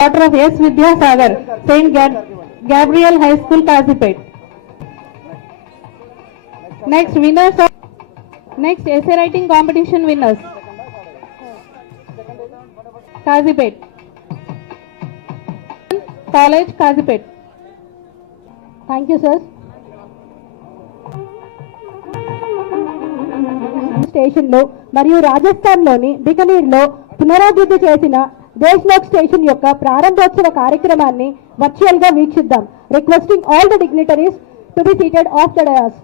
daughter of S. Vidyasagar, Saint Gabriel High School, Kazipet. Next winners of next essay writing competition winners. Kazipet College, Kazipet. Thank you, sir. Station లో మరియు రాజస్థాన్ లోని బికనీర్ లో పునరాభివృద్ధి చేసిన దేశ్లోక్ station యొక్క ప్రారంభోత్సవ కార్యక్రమాన్ని virtual గా వీక్షిద్దాం. Requesting all the dignitaries to be seated of the dais.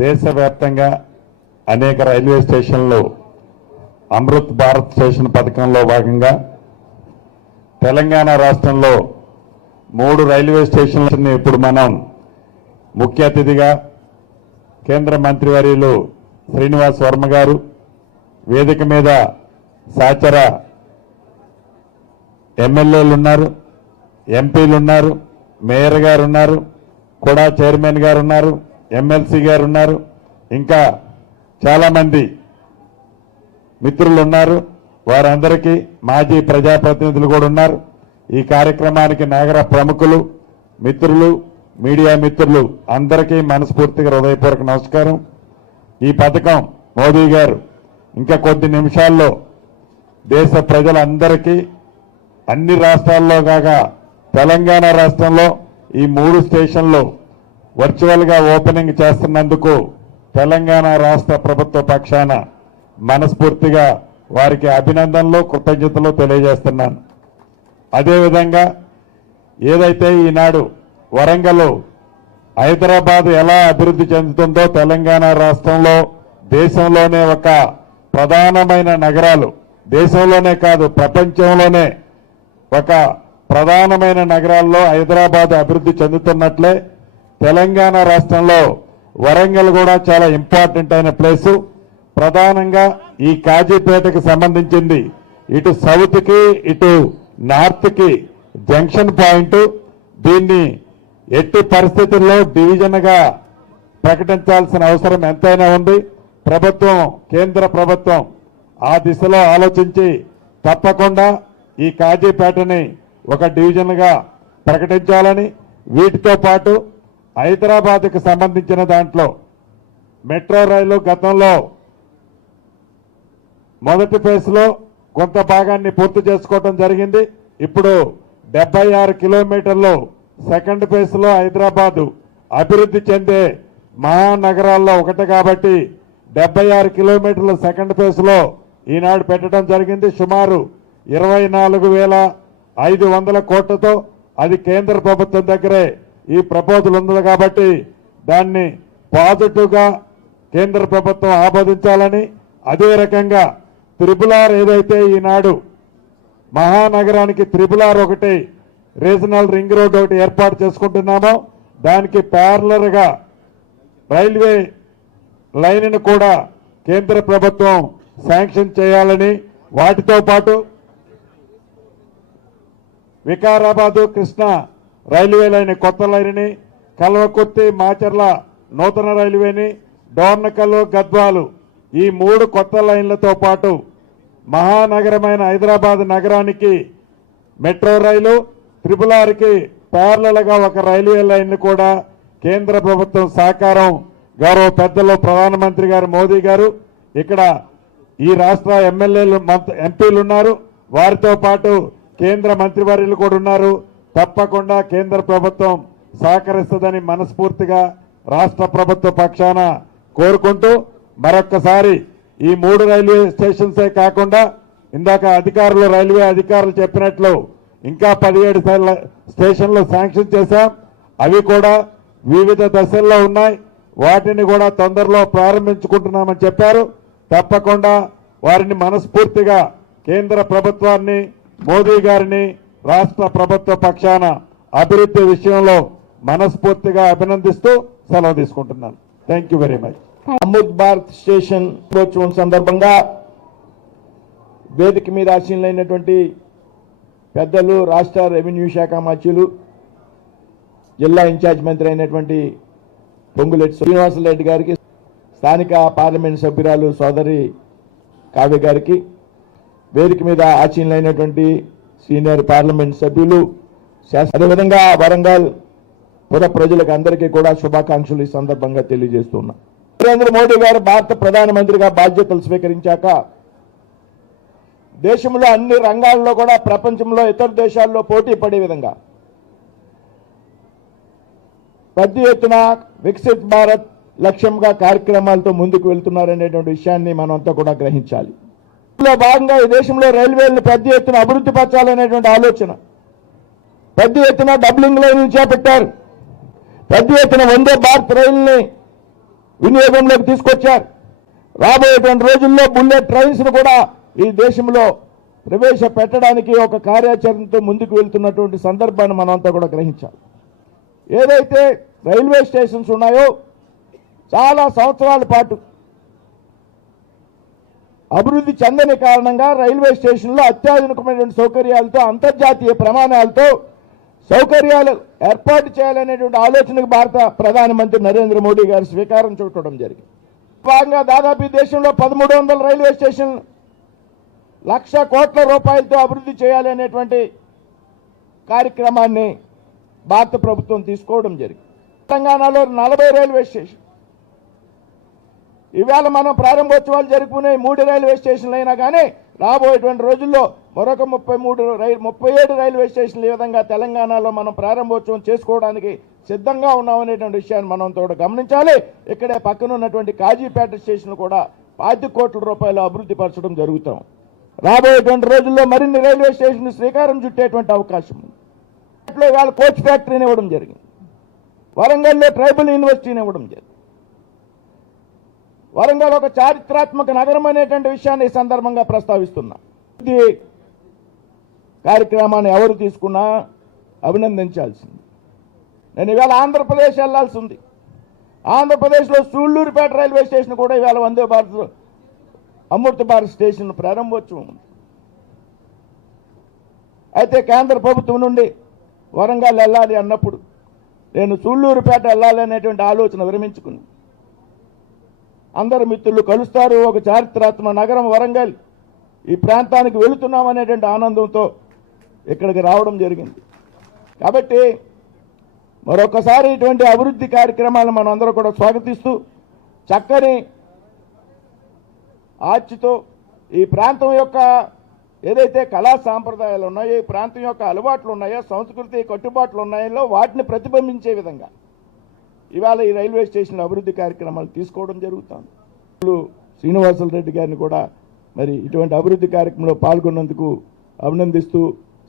దేశవ్యాప్తంగా అనేక రైల్వే స్టేషన్లు అమృత్ భారత్ స్టేషన్ పథకంలో భాగంగా తెలంగాణ రాష్ట్రంలో 3 రైల్వే స్టేషన్లను ఇప్పుడు మనం ముఖ్య అతిథిగా కేంద్ర మంత్రివర్యులు శ్రీనివాస్ వర్మ గారు వేదిక మీద సహచర ఎమ్మెల్యేలు ఉన్నారు, ఎంపీలు ఉన్నారు, మేయర్ గారు ఉన్నారు, కూడా చైర్మన్ గారు ఉన్నారు, ఎమ్మెల్సీ గారు ఉన్నారు, ఇంకా చాలామంది మిత్రులు ఉన్నారు. వారందరికీ మాజీ ప్రజాప్రతినిధులు కూడా ఉన్నారు. ఈ కార్యక్రమానికి నగర ప్రముఖులు, మిత్రులు, మీడియా మిత్రులు అందరికీ మనస్ఫూర్తిగా హృదయపూర్వక నమస్కారం. ఈ పథకం మోదీ గారు ఇంకా కొద్ది నిమిషాల్లో దేశ ప్రజలందరికీ అన్ని రాష్ట్రాల్లో కాగా తెలంగాణ రాష్ట్రంలో ఈ 3 స్టేషన్లు వర్చువల్ గా ఓపెనింగ్ చేస్తున్నందుకు తెలంగాణ రాష్ట్ర ప్రభుత్వ పక్షాన మనస్ఫూర్తిగా వారికి అభినందనలు, కృతజ్ఞతలు తెలియజేస్తున్నాను. అదేవిధంగా ఏదైతే ఈనాడు వరంగల్, హైదరాబాద్ ఎలా అభివృద్ధి చెందుతుందో తెలంగాణ రాష్ట్రంలో దేశంలోనే ఒక ప్రధానమైన నగరాలు, దేశంలోనే కాదు ప్రపంచంలోనే ఒక ప్రధానమైన నగరాల్లో హైదరాబాద్ అభివృద్ధి చెందుతున్నట్లే తెలంగాణ రాష్ట్రంలో వరంగల్ కూడా చాలా ఇంపార్టెంట్ అయిన ప్లేసు. ప్రధానంగా ఈ కాజీపేటకు సంబంధించింది ఇటు సౌత్ కి ఇటు నార్త్ కి జంక్షన్ పాయింట్. దీన్ని ఎట్టి పరిస్థితుల్లో డివిజన్ గా ప్రకటించాల్సిన అవసరం ఎంతైనా ఉంది. ప్రభుత్వం, కేంద్ర ప్రభుత్వం ఆ దిశలో ఆలోచించి తప్పకుండా ఈ కాజీపేటని ఒక డివిజన్ గా ప్రకటించాలని, వీటితో పాటు హైదరాబాద్కు సంబంధించిన దాంట్లో మెట్రో రైలు గతంలో మొదటి ఫేజ్లో కొంత భాగాన్ని పూర్తి చేసుకోవడం జరిగింది. ఇప్పుడు 76 కిలోమీటర్లు సెకండ్ ఫేజ్లో హైదరాబాద్ అభివృద్ధి చెందే మహానగరాల్లో ఒకటి కాబట్టి 76 కిలోమీటర్ల సెకండ్ ఫేజ్లో ఈనాడు పెట్టడం జరిగింది. సుమారు 24,500 కోట్లతో అది కేంద్ర ప్రభుత్వం దగ్గరే ఈ ప్రపోజల్ ఉంది కాబట్టి దాన్ని పాజిటివ్ గా కేంద్ర ప్రభుత్వం ఆమోదించాలని, అదే రకంగా త్రిపులార్ ఏదైతే ఈనాడు మహానగరానికి త్రిపులార్ ఒకటి రీజనల్ రింగ్ రోడ్ ఒకటి ఏర్పాటు చేసుకుంటున్నామో దానికి ప్యారలర్ గా రైల్వే లైన్ కూడా కేంద్ర ప్రభుత్వం శాంక్షన్ చేయాలని, వాటితో పాటు వికారాబాద్ కృష్ణా రైల్వే లైన్ కొత్త లైన్ని, కల్వకుర్తి మాచర్ల నూతన రైల్వేని, డోర్నకల్ గద్వాలు ఈ 3 కొత్త లైన్లతో పాటు మహానగరమైన హైదరాబాద్ నగరానికి మెట్రో రైలు, త్రిపులార్కి ప్యారలల్ గా ఒక రైల్వే లైన్ కూడా కేంద్ర ప్రభుత్వం సహకారం గౌరవ పెద్దలు ప్రధానమంత్రి గారు మోదీ గారు, ఇక్కడ ఈ రాష్ట్ర ఎమ్మెల్యేలు, ఎంపీలు ఉన్నారు, వారితో పాటు కేంద్ర మంత్రివర్యులు కూడా ఉన్నారు. తప్పకుండా కేంద్ర ప్రభుత్వం సహకరిస్తుందని మనస్ఫూర్తిగా రాష్ట్ర ప్రభుత్వ పక్షాన కోరుకుంటూ మరొక్కసారి ఈ 3 రైల్వే స్టేషన్సే కాకుండా ఇందాక అధికారులు, రైల్వే అధికారులు చెప్పినట్లు ఇంకా 17 స్టేషన్లు శాంక్షన్ చేశాం. అవి కూడా వివిధ దశల్లో ఉన్నాయి. వాటిని కూడా తొందరలో ప్రారంభించుకుంటున్నామని చెప్పారు. తప్పకుండా వారిని మనస్ఫూర్తిగా కేంద్ర ప్రభుత్వాన్ని, మోదీ గారిని రాష్ట్ర ప్రభుత్వ పక్షాన అభివృద్ధి విషయంలో మనస్ఫూర్తిగా అభినందిస్తూ సెలవు తీసుకుంటున్నాను. Thank you very much. Amrit Bharat station దినోత్సవం సందర్భంగా వేదిక మీద ఆసీనులైనటువంటి పెద్దలు, రాష్ట్ర రెవెన్యూ శాఖ మంత్రులు, జిల్లా ఇన్ఛార్జ్ మంత్రి అయినటువంటి పొంగులేటి శ్రీనివాసరెడ్డి గారికి, స్థానిక పార్లమెంట్ సభ్యురాలు సోదరి కావ్య గారికి, వేదిక మీద ఆసీనులైనటువంటి సీనియర్ పార్లమెంట్ సభ్యులు, అదేవిధంగా వరంగల్ పుర ప్రజలకు అందరికీ కూడా శుభాకాంక్షలు ఈ సందర్భంగా తెలియజేస్తున్నా. నరేంద్ర మోడీ గారు భారత ప్రధానమంత్రిగా బాధ్యతలు స్వీకరించాక దేశంలో అన్ని రంగాల్లో కూడా ప్రపంచంలో ఇతర దేశాల్లో పోటీ పడే విధంగా పెద్ద ఎత్తున వికసిత్ భారత్ లక్ష్యంగా కార్యక్రమాలతో ముందుకు వెళ్తున్నారనేటువంటి విషయాన్ని మనమంతా కూడా గ్రహించాలి. ఇందులో భాగంగా ఈ దేశంలో రైల్వేలను పెద్ద ఎత్తున అభివృద్ధి పరచాలనేటువంటి ఆలోచన, పెద్ద ఎత్తున డబ్లింగ్ లైన్లు చేపట్టారు, పెద్ద ఎత్తున వందే భారత్ రైలుని వినియోగంలోకి తీసుకొచ్చారు. రాబోయేటువంటి రోజుల్లో బుల్లెట్ ట్రైన్స్ ను కూడా ఈ దేశంలో ప్రవేశపెట్టడానికి ఒక కార్యాచరణతో ముందుకు వెళ్తున్నటువంటి సందర్భాన్ని మనమంతా కూడా గ్రహించాలి. ఏదైతే రైల్వే స్టేషన్స్ ఉన్నాయో చాలా సంవత్సరాల పాటు అభివృద్ధి చెందని కారణంగా రైల్వే స్టేషన్లో అత్యాధునికమైనటువంటి సౌకర్యాలతో, అంతర్జాతీయ ప్రమాణాలతో సౌకర్యాలు ఏర్పాటు చేయాలనేటువంటి ఆలోచనకు భారత ప్రధానమంత్రి నరేంద్ర మోడీ గారు స్వీకారం చుట్టడం జరిగింది. భాగంగా దాదాపు ఈ దేశంలో 1300 రైల్వే స్టేషన్లు 1,00,000 కోట్ల రూపాయలతో అభివృద్ధి చేయాలి అనేటువంటి కార్యక్రమాన్ని భారత ప్రభుత్వం తీసుకోవడం జరిగింది. తెలంగాణలో 40 రైల్వే స్టేషన్, ఇవాళ మనం ప్రారంభోత్సవాలు జరుపుకునే 3 రైల్వే స్టేషన్లు అయినా కానీ రాబోయేటువంటి రోజుల్లో మరొక 37 రైల్వే స్టేషన్లు ఈ విధంగా తెలంగాణలో మనం ప్రారంభోత్సవం చేసుకోవడానికి సిద్ధంగా ఉన్నామనేటువంటి విషయాన్ని మనం కూడా గమనించాలి. ఇక్కడే పక్కన ఉన్నటువంటి కాజీపేట స్టేషన్ కూడా 5 కోట్ల రూపాయలు అభివృద్ధి పరచడం జరుగుతాం. రాబోయేటువంటి రోజుల్లో మరిన్ని రైల్వే స్టేషన్ శ్రీకారం చుట్టేటువంటి అవకాశం ఉంది. ఇవాళ కోచ్ ఫ్యాక్టరీని ఇవ్వడం జరిగింది, వరంగల్లో ట్రైబల్ యూనివర్సిటీని ఇవ్వడం జరిగింది. వరంగల్ ఒక చారిత్రాత్మక నగరం అనేటువంటి విషయాన్ని ఈ సందర్భంగా ప్రస్తావిస్తున్నా. ఈ కార్యక్రమాన్ని ఎవరు తీసుకున్నా అభినందించాల్సింది. నేను ఇవాళ ఆంధ్రప్రదేశ్ వెళ్లాల్సి ఉంది. ఆంధ్రప్రదేశ్లో సూళ్లూరుపేట రైల్వే స్టేషన్ కూడా ఇవాళ వందే భారత్ అమృత భారత్ స్టేషన్ ప్రారంభోత్సవం ఉంది. అయితే కేంద్ర ప్రభుత్వం నుండి వరంగల్ వెళ్ళాలి అన్నప్పుడు నేను సూళ్లూరుపేట వెళ్ళాలి అనేటువంటి ఆలోచన విరమించుకుని అందరు మిత్రులు కలుస్తారు, ఒక చారిత్రాత్మక నగరం వరంగల్, ఈ ప్రాంతానికి వెళుతున్నాం అనేటువంటి ఆనందంతో ఇక్కడికి రావడం జరిగింది. కాబట్టి మరొకసారి ఇటువంటి అభివృద్ధి కార్యక్రమాలను మనం అందరూ కూడా స్వాగతిస్తూ చక్కని ఆర్చితో ఈ ప్రాంతం యొక్క ఏదైతే కళా సాంప్రదాయాలు ఉన్నాయో, ఈ ప్రాంతం యొక్క అలవాట్లు ఉన్నాయో, సంస్కృతి కట్టుబాట్లు ఉన్నాయో వాటిని ప్రతిబింబించే విధంగా ఇవాళ ఈ రైల్వే స్టేషన్ అభివృద్ధి కార్యక్రమాలు తీసుకోవడం జరుగుతుంది. శ్రీనివాసరెడ్డి గారిని కూడా మరి ఇటువంటి అభివృద్ధి కార్యక్రమంలో పాల్గొన్నందుకు అభినందిస్తూ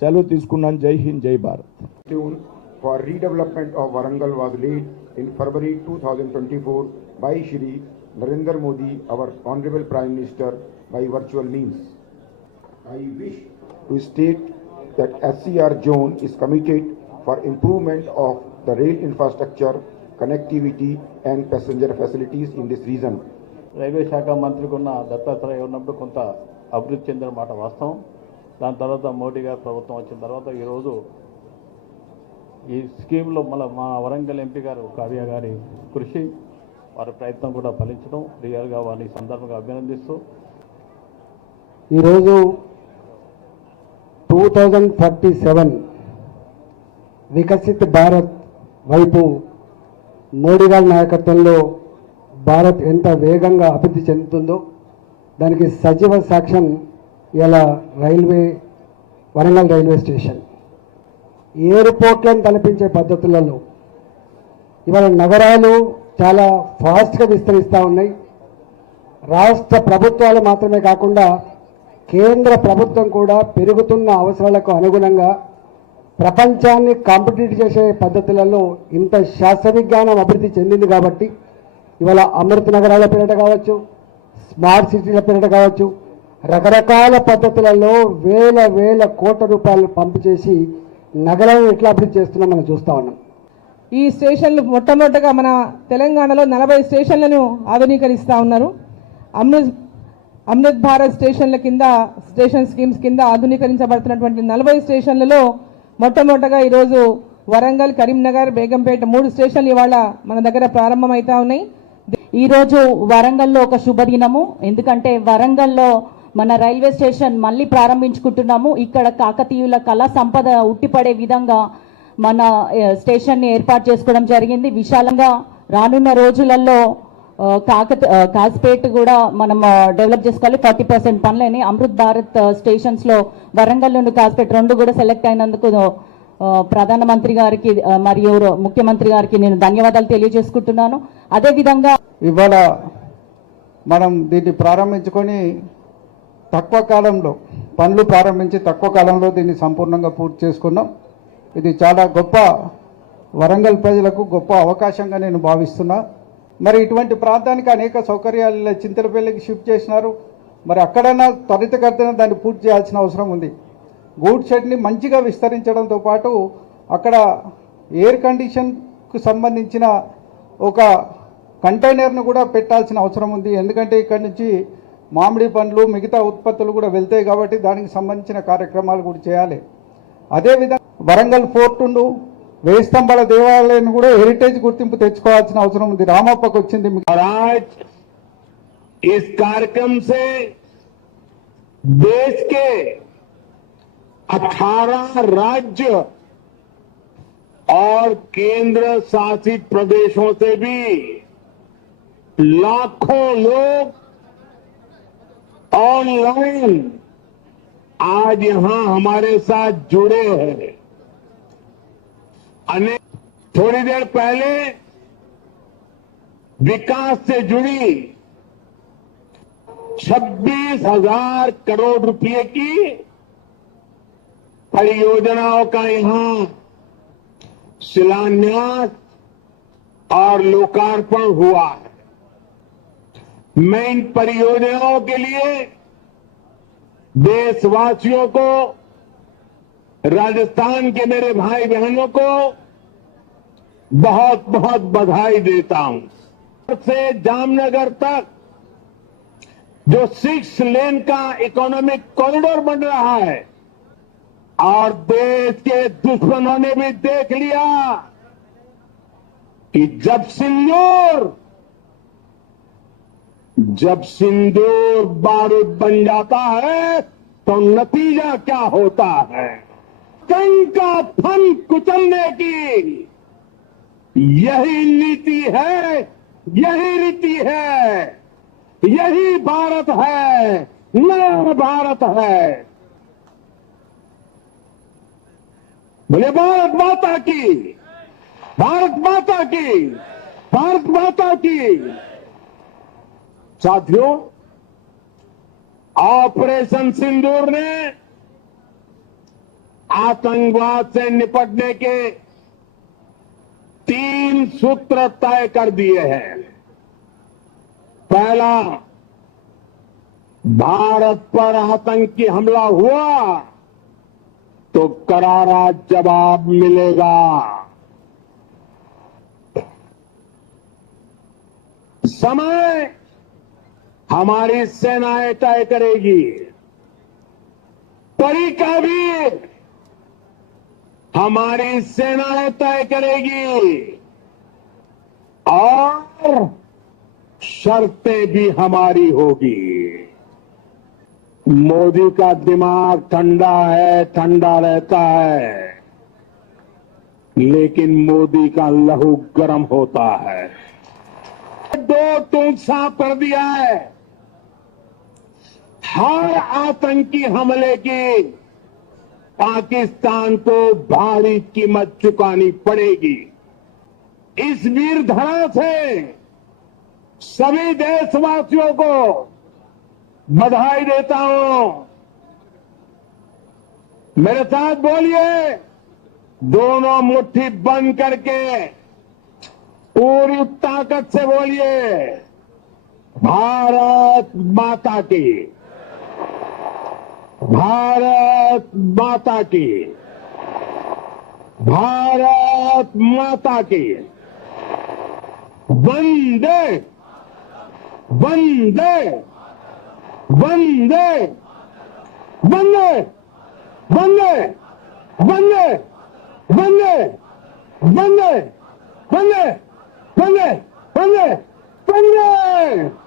సెలవు తీసుకున్నాను. జై హింద్, జై Bharat. For redevelopment of Warangal was laid in February 2024 by Shri Narendra Modi, our Honorable Prime Minister, by virtual means. I wish to state that SCR zone is committed for improvement of the rail infrastructure, connectivity and passenger facilities in this region. Railway శాఖ మంత్రికి ఉన్న దత్తాత్రేయ ఉన్నప్పుడు కొంత అభివృద్ధి చెందిన మాట వాస్తవం. దాని తర్వాత మోడీ గారి ప్రభుత్వం వచ్చిన తర్వాత ఈరోజు ఈ స్కీమ్లో మా వరంగల్ ఎంపీ గారు కావ్య గారి కృషి, వారి ప్రయత్నం కూడా ఫలించడం రియల్గా వారిని సందర్భంగా అభినందిస్తూ ఈరోజు 2047 వికసిత్ భారత్ వైపు మోడీ గారి నాయకత్వంలో భారత్ ఎంత వేగంగా అభివృద్ధి చెందుతుందో దానికి సజీవ సాక్ష్యం ఇలా వరంగల్ రైల్వే స్టేషన్. ఎయిర్పోర్ట్లను తలపించే పద్ధతులలో ఇవాళ నగరాలు చాలా ఫాస్ట్గా విస్తరిస్తూ ఉన్నాయి. రాష్ట్ర ప్రభుత్వాలు మాత్రమే కాకుండా కేంద్ర ప్రభుత్వం కూడా పెరుగుతున్న అవసరాలకు అనుగుణంగా ప్రపంచాన్ని కాంపిటీట్ చేసే పద్ధతులలో ఇంత శాస్త్ర విజ్ఞానం అభివృద్ధి చెందింది. కాబట్టి ఇవాళ అమృత నగరాల పేరిట కావచ్చు, స్మార్ట్ సిటీల పేరిట కావచ్చు, రకరకాల పద్ధతులలో వేల వేల కోట్ల రూపాయలు పంపు చేసి నగరాన్ని ఎట్లా అభివృద్ధి చేస్తున్నాం మనం చూస్తా ఉన్నాం. ఈ స్టేషన్లు మొట్టమొదటగా మన తెలంగాణలో 40 స్టేషన్లను ఆధునీకరిస్తూ ఉన్నారు. అమృత్ భారత్ స్టేషన్ల కింద స్టేషన్ స్కీమ్స్ కింద ఆధునీకరించబడుతున్నటువంటి 40 స్టేషన్లలో మొట్టమొదటగా ఈరోజు వరంగల్, కరీంనగర్, బేగంపేట 3 స్టేషన్లు ఇవాళ మన దగ్గర ప్రారంభమవుతా ఉన్నాయి. ఈరోజు వరంగల్లో ఒక శుభదినము. ఎందుకంటే వరంగల్లో మన రైల్వే స్టేషన్ మళ్ళీ ప్రారంభించుకుంటున్నాము. ఇక్కడ కాకతీయుల కళా సంపద ఉట్టిపడే విధంగా మన స్టేషన్ని ఏర్పాటు చేసుకోవడం జరిగింది. విశాలంగా రానున్న రోజులలో కాజ్పేట్ కూడా మనం డెవలప్ చేసుకోవాలి. 40% పనులని అమృత్ భారత్ స్టేషన్స్లో వరంగల్ నుండి కాజ్పేట్ 2 కూడా సెలెక్ట్ అయినందుకు ప్రధానమంత్రి గారికి మరియు ముఖ్యమంత్రి గారికి నేను ధన్యవాదాలు తెలియజేసుకుంటున్నాను. అదేవిధంగా ఇవాళ మనం దీన్ని ప్రారంభించుకొని తక్కువ కాలంలో పనులు ప్రారంభించి తక్కువ కాలంలో దీన్ని సంపూర్ణంగా పూర్తి చేసుకున్నాం. ఇది చాలా గొప్ప వరంగల్ ప్రజలకు గొప్ప అవకాశంగా నేను భావిస్తున్నా. మరి ఇటువంటి ప్రాంతానికి అనేక సౌకర్యాలు చింతలపల్లికి షిఫ్ట్ చేసినారు. మరి అక్కడైనా త్వరితగతిన దాన్ని పూర్తి చేయాల్సిన అవసరం ఉంది. గూడ్ షెడ్ని మంచిగా విస్తరించడంతో పాటు అక్కడ ఎయిర్ కండిషన్కు సంబంధించిన ఒక కంటైనర్ను కూడా పెట్టాల్సిన అవసరం ఉంది. ఎందుకంటే ఇక్కడి నుంచి మామిడి పండ్లు మిగతా ఉత్పత్తులు కూడా వెళ్తాయి కాబట్టి దానికి సంబంధించిన కార్యక్రమాలు కూడా చేయాలి. అదేవిధంగా వరంగల్ ఫోర్టును, 1000 స్తంభాల దేవాలయాన్ని కూడా హెరిటేజ్ గుర్తింపు తెచ్చుకోవాల్సిన అవసరం ఉంది. రామప్పకు వచ్చింది. आज इस कार्यक्रम से देश के 18 राज्य और केंद्र शासित प्रदेशों से भी लाखों लोग ऑनलाइन आज यहां हमारे साथ जुड़े हैं. थोड़ी देर पहले विकास से जुड़ी 26,000 करोड़ रुपए की परियोजनाओं का यहां शिलान्यास और लोकार्पण हुआ है. मैं इन परियोजनाओं के लिए देशवासियों को, राजस्थान के मेरे भाई बहनों को बहुत बहुत बधाई देता हूं. से जामनगर तक जो 6 लेन का इकोनॉमिक कॉरिडोर बन रहा है और देश के दुश्मनों ने भी देख लिया कि जब सिंदूर बारूद बन जाता है तो नतीजा क्या होता है. जंग का फन कुचलने की यही नीति है, यही रीति है, यही भारत है, नया भारत है. बोले भारत माता की, भारत माता की, भारत माता की. साथियों, ऑपरेशन सिंदूर ने आतंकवाद से निपटने के 3 सूत्र तय कर दिए हैं. पहला, भारत पर आतंकी हमला हुआ तो करारा जवाब मिलेगा. समय हमारी सेनाएं तय करेगी. तरीका भी हमारी सेनाएं तय करेगी और शर्तें भी हमारी होगी. मोदी का दिमाग ठंडा है, ठंडा रहता है, लेकिन मोदी का लहू गर्म होता है. 2 टूक साफ कर दिया है. हर आतंकी हमले की पाकिस्तान को भारी कीमत चुकानी पड़ेगी. इस वीर धरा से सभी देशवासियों को बधाई देता हूं. मेरे साथ बोलिए, दोनों मुट्ठी बंद करके पूरी ताकत से बोलिए, भारत माता की. भारत माता की, भारत माता की। वंदे वंदे वंदे वंदे वंदे वंदे वंदे वंदे वंदे वंदे वंदे वंदे